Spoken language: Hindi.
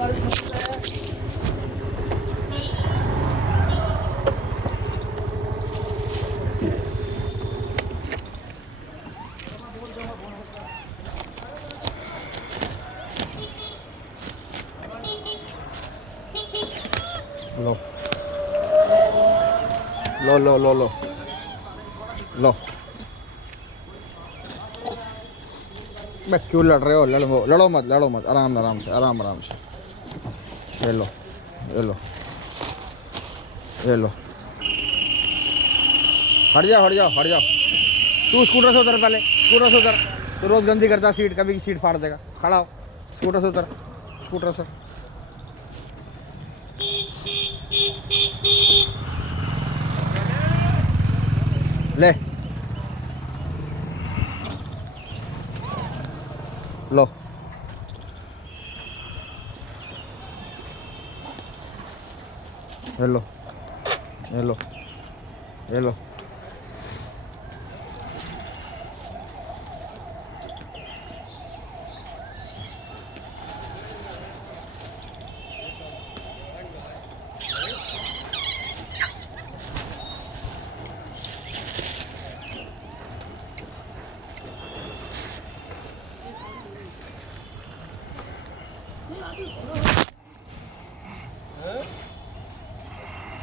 लो लो लो लो लो लो। मैं क्यों लड़ रहे हो? लड़ो लड़ो मत, लड़ो मत, आराम आराम से, आराम आराम से। ये लो ये लो ये लो। हट जाओ हट जाओ हट जाओ। तू स्कूटर से उतर पहले, स्कूटर से उतर। तो रोज़ गंदी करता सीट, कभी सीट फाड़ देगा। खड़ा हो, स्कूटर से उतर, स्कूटर से। ले लो ये लो ये लो ये लो।